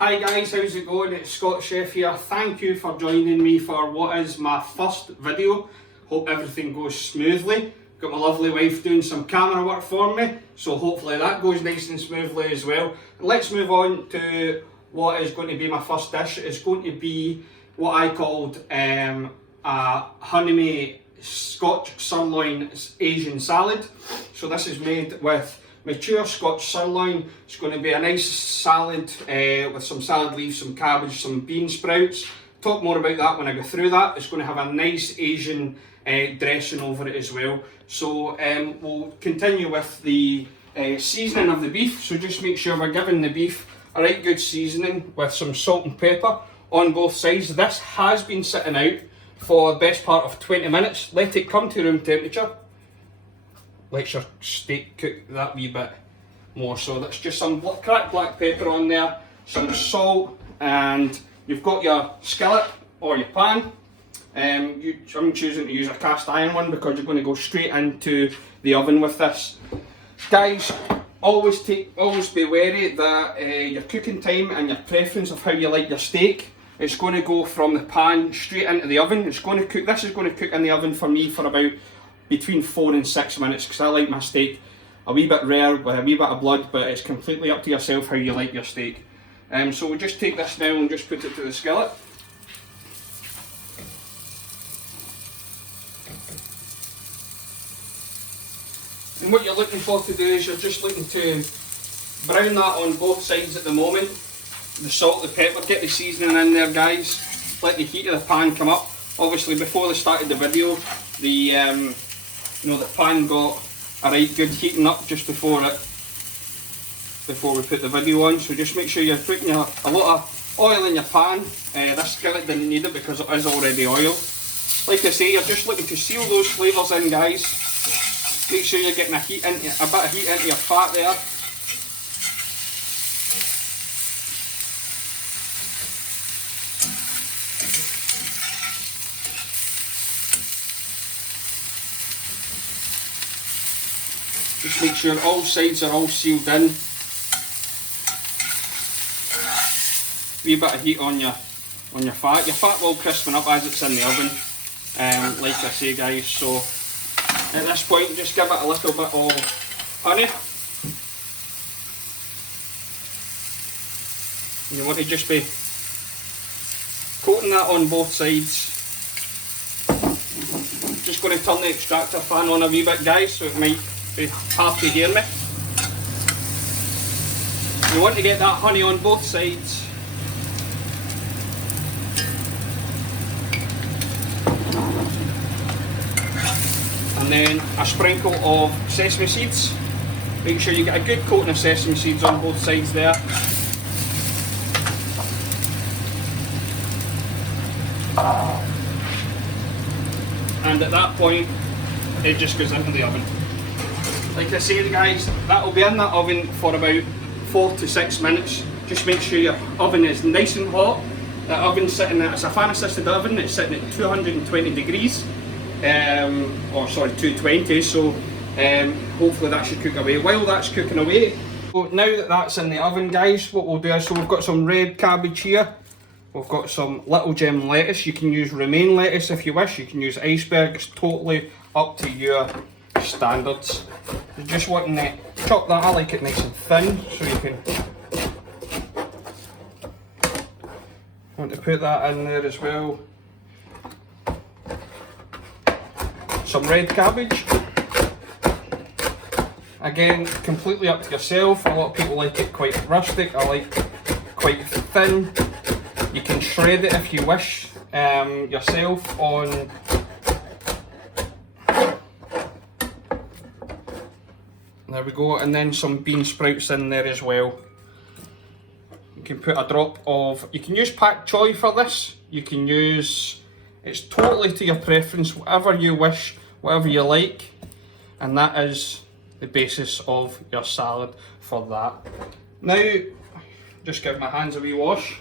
Hi guys, how's it going? It's Scotch Chef here. Thank you for joining me for what is my first video. Hope everything goes smoothly. Got my lovely wife doing some camera work for me, so hopefully that goes nice and smoothly as well. Let's move on to what is going to be my first dish. It's going to be what I called a Honame Scotch Sirloin Asian salad. So this is made with mature Scotch sirloin. It's going to be a nice salad with some salad leaves, some cabbage, some bean sprouts. Talk more about that when I go through that. It's going to have a nice Asian dressing over it as well. So we'll continue with the seasoning of the beef. So just make sure we're giving the beef a right good seasoning with some salt and pepper on both sides. This has been sitting out for the best part of 20 minutes. Let it come to room temperature. Let your steak cook that wee bit more. So that's just some cracked black pepper on there, some salt, and you've got your skillet or your pan. I'm choosing to use a cast iron one because you're going to go straight into the oven with this. Guys, always be wary that your cooking time and your preference of how you like your steak, it's going to go from the pan straight into the oven. This is going to cook in the oven for me for about between 4 and 6 minutes, because I like my steak a wee bit rare with a wee bit of blood, but it's completely up to yourself how you like your steak. So we'll just take this now and just put it to the skillet. And what you're looking for to do is you're just looking to brown that on both sides at the moment. The salt, the pepper, get the seasoning in there guys. Let the heat of the pan come up. Obviously before they started the video, the pan got a right good heating up just before we put the video on. So just make sure you're putting a lot of oil in your pan. This skillet didn't need it because it is already oil. Like I say, you're just looking to seal those flavours in guys. Make sure you're getting a bit of heat into your fat there. Just make sure all sides are all sealed in. Wee bit of heat on your fat. Your fat will crispen up as it's in the oven. Like I say guys, so at this point just give it a little bit of honey. And you want to just be coating that on both sides. Just going to turn the extractor fan on a wee bit guys, so it might be hard to hear me. You want to get that honey on both sides. And then a sprinkle of sesame seeds. Make sure you get a good coating of sesame seeds on both sides there. And at that point, it just goes into the oven. Like I say guys, that will be in that oven for about 4 to 6 minutes. Just make sure your oven is nice and hot. That oven's sitting at, it's a fan assisted oven, it's sitting at 220 degrees. 220, so hopefully that should cook away. While that's cooking away, so now that that's in the oven guys, what we'll do is, so we've got some red cabbage here, we've got some little gem lettuce. You can use romaine lettuce if you wish, you can use iceberg, it's totally up to your standards. You're just wanting to chop that, I like it nice and thin, so you can want to put that in there as well. Some red cabbage. Again, completely up to yourself. A lot of people like it quite rustic. I like quite thin. You can shred it if you wish yourself on. There we go, and then some bean sprouts in there as well. You can put a drop of, you can use pak choy for this. You can use, it's totally to your preference, whatever you wish, whatever you like. And that is the basis of your salad for that. Now, just give my hands a wee wash.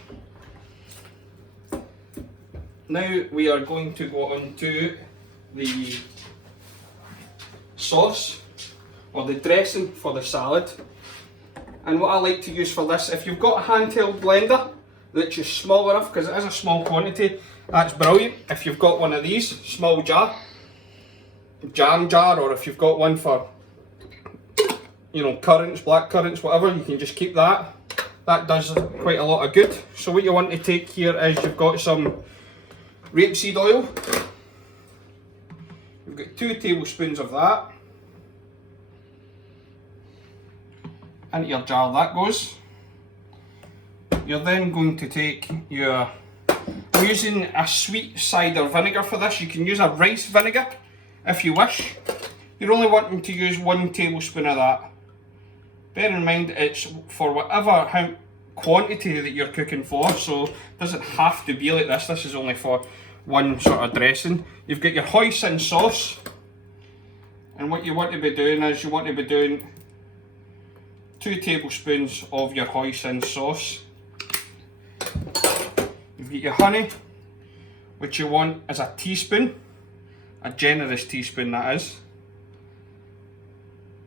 Now we are going to go on to the sauce or the dressing for the salad. And what I like to use for this, if you've got a handheld blender that's just small enough, because it is a small quantity, that's brilliant. If you've got one of these, small jam jar, or if you've got one for, you know, currants, black currants, whatever, you can just keep that. That does quite a lot of good. So what you want to take here is you've got some rapeseed oil. You've got 2 tablespoons of that. Into your jar that goes. You're then going to take your, I'm using a sweet cider vinegar for this. You can use a rice vinegar if you wish. You're only wanting to use 1 tablespoon of that. Bear in mind it's for whatever quantity that you're cooking for, so it doesn't have to be like this. This is only for one sort of dressing. You've got your hoisin sauce, and what you want to be doing is you want to be doing 2 tablespoons of your hoisin sauce. You've got your honey, which you want is a teaspoon, a generous teaspoon that is,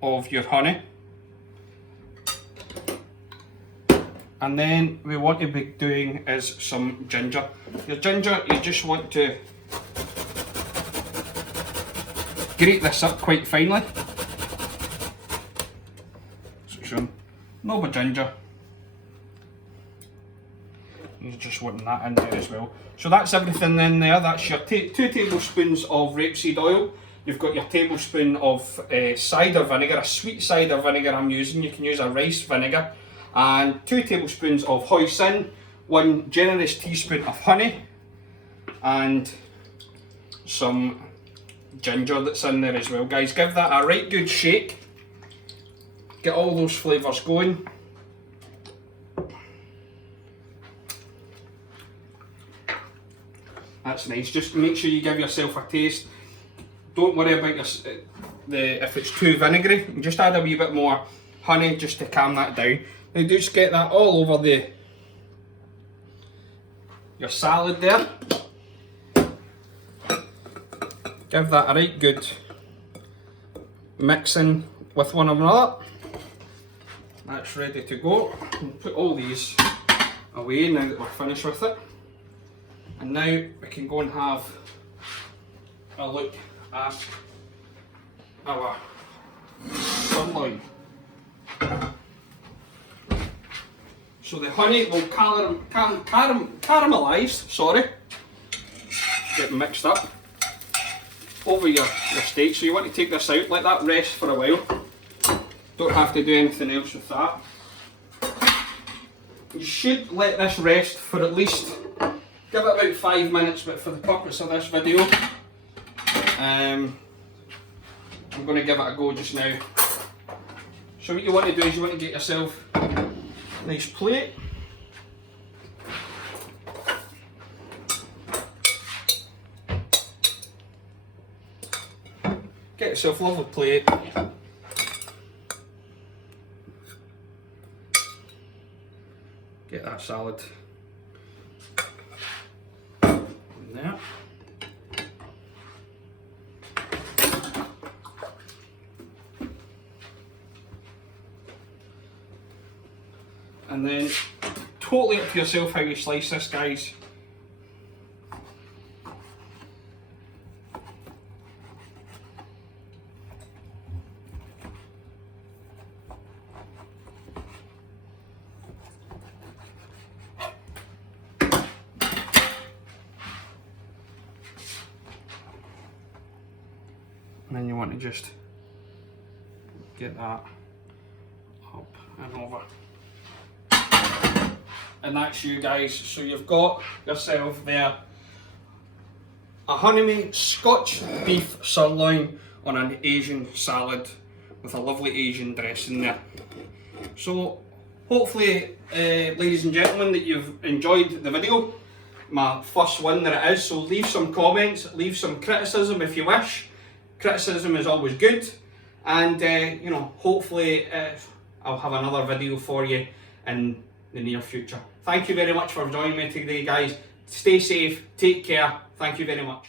of your honey. And then we want to be doing is some ginger. Your ginger, you just want to grate this up quite finely. No but ginger. You're just wanting that in there as well. So that's everything in there. That's your 2 tablespoons of rapeseed oil. You've got your tablespoon of cider vinegar, a sweet cider vinegar I'm using. You can use a rice vinegar. And 2 tablespoons of hoisin, 1 generous teaspoon of honey, and some ginger that's in there as well. Guys, give that a right good shake. Get all those flavours going. That's nice. Just make sure you give yourself a taste. Don't worry about if it's too vinegary. Just add a wee bit more honey just to calm that down. Now just get that all over your salad there. Give that a right good mixing with one another. That's ready to go. We'll put all these away now that we're finished with it. And now we can go and have a look at our sirloin. So the honey will caramelise, get mixed up over your steak. So you want to take this out, let that rest for a while. Don't have to do anything else with that. You should let this rest for at least, give it about 5 minutes, but for the purpose of this video, I'm going to give it a go just now. So what you want to do is you want to get yourself a nice plate. Get yourself a lovely plate. Get that salad in there. And then totally up to yourself how you slice this, guys. And then you want to just get that up and over. And that's you, guys. So you've got yourself there a Honame Scotch beef sirloin on an Asian salad with a lovely Asian dressing there. So hopefully, ladies and gentlemen, that you've enjoyed the video. My first one that it is. So leave some comments, leave some criticism if you wish. Criticism is always good, and you know, hopefully I'll have another video for you in the near future. Thank you very much for joining me today, guys. Stay safe, take care. Thank you very much.